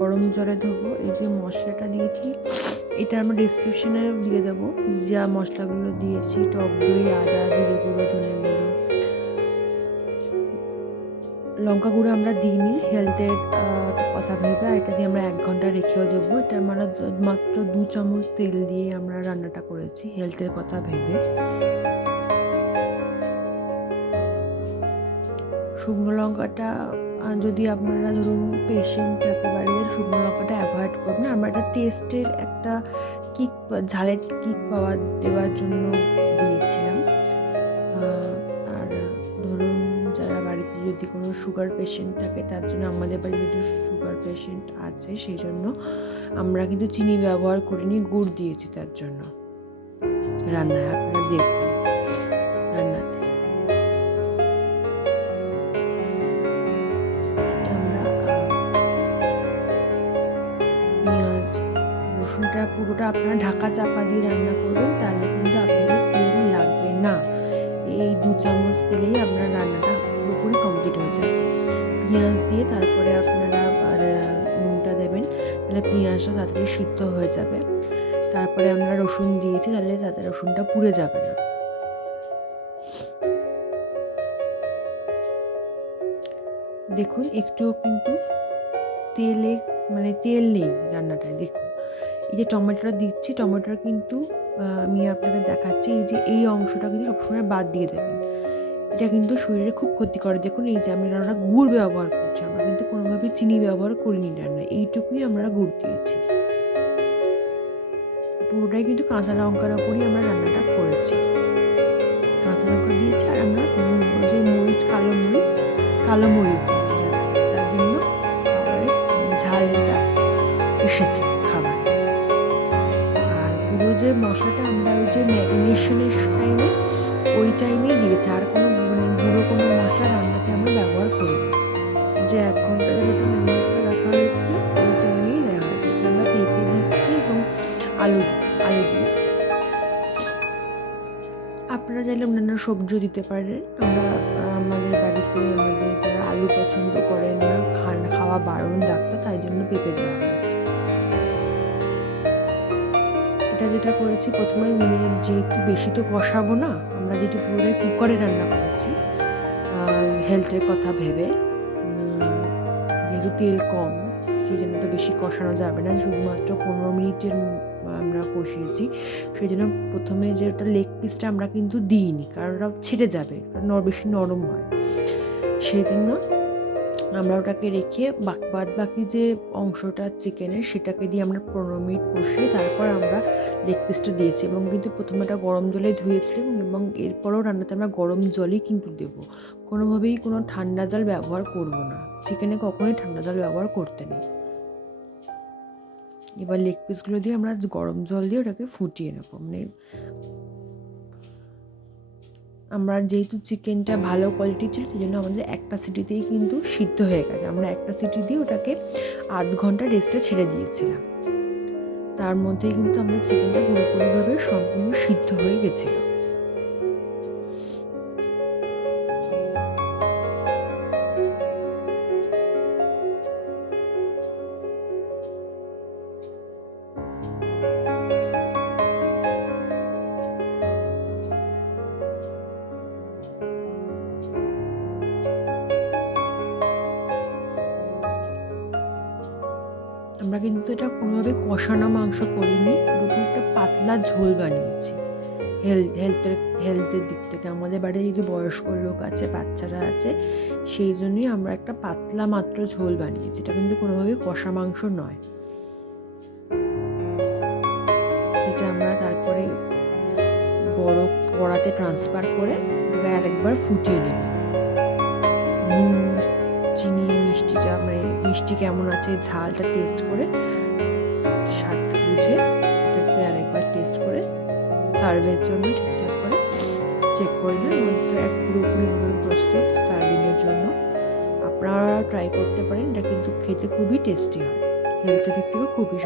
গরম জলে ধোবো। এই যে মশলাটা দিয়েছি, এটা আমরা ডিসক্রিপশনে দিয়ে দেবো যা মশলাগুলো দিয়েছি, টক দই, আদা, জিরে গুঁড়ো, ধনে গুঁড়ো, লঙ্কা গুঁড়ো আমরা দিইনি হেলথের কথা ভেবে, আর এটা দিয়ে আমরা 1 ঘন্টা রেখেও দেবো। এটা আমরা মাত্র 2 চামচ তেল দিয়ে আমরা রান্নাটা করেছি হেলথের কথা ভেবে। শুকনো লঙ্কাটা যদি আপনারা ধরুন পেশেন্ট একেবারে, শুকনো লঙ্কাটা অ্যাভয়েড করবেন। আমরা একটা টেস্টের একটা কিক, ঝালের কিক দেওয়ার জন্য দিয়েছিলাম। আর ধরুন যারা বাড়িতে যদি কোনো সুগার পেশেন্ট থাকে, তার জন্য, আমাদের বাড়িতে যদি সুগার পেশেন্ট আছে সেই জন্য আমরা কিন্তু চিনি ব্যবহার করিনি, গুড় দিয়েছি তার জন্য রান্নায়। আপনারা দেখবেন রান্নাতে পেঁয়াজ রসুনটা পুরোটা আপনারা ঢাকা চাপা দিয়ে রান্না করবেন, তাহলে কিন্তু আপনাদের তেল লাগবে না। এই 2 চামচ তেলেই আপনার রান্নাটা পুরোপুরি কমপ্লিট হয়ে যাবে। পেঁয়াজ দিয়ে তারপরে আপনারা নুনটা দেবেন, তাহলে পেঁয়াজটা তাড়াতাড়ি সিদ্ধ হয়ে যাবে। তারপরে আমরা রসুন দিয়েছি, তাহলে তাতে রসুনটা পুড়ে যাবে না। দেখুন একটুও কিন্তু তেল নেই রান্নাটায়। দেখুন এই যে টমেটোটা দিচ্ছি, টমেটোটা কিন্তু আমি আপনাকে দেখাচ্ছি, এই যে এই অংশটা কিন্তু সবসময় বাদ দিয়ে দেবেন। এটা কিন্তু শরীরে খুব ক্ষতি করে। দেখুন এই যে আমি রান্নাটা গুড় ব্যবহার করছি, আমরা কিন্তু কোনোভাবেই চিনি ব্যবহার করিনি রান্নায়, এইটুকুই আমরা গুড় দিয়েছি। পুরোটাই কিন্তু কাঁচা লঙ্কার ওপরই আমরা রান্নাটা করেছি। কাঁচা লঙ্কা দিয়েছি, আর আমরা যে মরিচ, কালো মরিচ দিয়েছি রান্নাটা, তার জন্য খাবারে ঝালটা এসেছে খাবার। আর পুরো যে মশলাটা আমরা ওই যে ম্যারিনেশনের টাইমেই দিয়েছি, আর কোনো গুঁড়ো কোনো মশলা রান্নাতে আমরা ব্যবহার করিনি। যে 1 ঘন্টা ধরে ওটা ম্যারিনেট করে রাখা হয়েছিল, ওই টাইমেই দেওয়া হয়েছে। এটা আমরা পেঁপে দিচ্ছি এবং আলু দিয়েছি। আপনারা চাইলে অন্যান্য সবজিও দিতে পারেন। আমাদের বাড়িতে আমাদের যারা আলু পছন্দ করেন না, খাওয়া বারণ ডাক্তার, তাই জন্য পেঁপে দেওয়া হয়েছে। এটা যেটা করেছি প্রথমে, যেহেতু বেশি তো কষাবো না, আমরা যেহেতু পুরোটাই কুকারে রান্না করেছি হেলথের কথা ভেবে, যেহেতু তেল কম, সেই জন্য তো বেশি কষানো যাবে না, শুধুমাত্র 15 মিনিটের আমরা কষিয়েছি। সেই জন্য প্রথমে যে ওটা লেগ পিসটা আমরা কিন্তু দিইনি, কারণ ওটা ছেড়ে যাবে, বেশি নরম হয়। সেই জন্য আমরা ওটাকে রেখে বাকি যে অংশটা চিকেনের, সেটাকে দিয়ে আমরা 15 মিনিট কষিয়ে তারপর আমরা লেগ পিসটা দিয়েছি। এবং কিন্তু প্রথমে এটা গরম জলে ধুয়েছিলাম, এবং এরপরেও রান্নাতে আমরা গরম জলই কিন্তু দেবো, কোনোভাবেই কোনো ঠান্ডা জল ব্যবহার করব না। চিকেনে কখনোই ঠান্ডা জল ব্যবহার করতে নেই। এবার লেগ পিসগুলো দিয়ে আমরা গরম জল দিয়ে ওটাকে ফুটিয়ে নেবো। আমরা যেহেতু চিকেনটা ভালো কোয়ালিটি ছিল, সেই জন্য আমাদের একটা সিটিতেই কিন্তু সিদ্ধ হয়ে গেছে। আমরা একটা সিটি দিয়ে ওটাকে 1/2 ঘন্টা রেস্টে ছেড়ে দিয়েছিলাম, তার মধ্যেই কিন্তু আমাদের চিকেনটা পুরোপুরিভাবে সম্পূর্ণ সিদ্ধ হয়ে গেছিলো। আমরা কিন্তু এটা কোনোভাবে কষানো মাংস করিনি, পুরোপুরি একটা পাতলা ঝোল বানিয়েছি। হেলথের দিক থেকে আমাদের বাড়িতে যদি বয়স্ক লোক আছে, বাচ্চারা আছে, সেই জন্যই আমরা একটা পাতলা মাত্র ঝোল বানিয়েছি। এটা কিন্তু কোনোভাবে কষা মাংস নয়। এটা আমরা তারপরে বড় কড়াতে ট্রান্সফার করে এটাকে আরেকবার ফুটিয়ে নিলাম। নুন, চিনি, মিষ্টি কেমন আছে, ঝালটা টেস্ট করে, স্বাদ বুঝে এটাতে আরেকবার টেস্ট করে সার্ভের জন্য ঠিকঠাক করে চেক করে নিলাম। পুরোপুরিভাবে প্রস্তুত সার্ভিংয়ের জন্য। আপনারা ট্রাই করতে পারেন, এটা কিন্তু খেতে খুবই টেস্টি হয়, হেলথের দিক থেকেও খুবই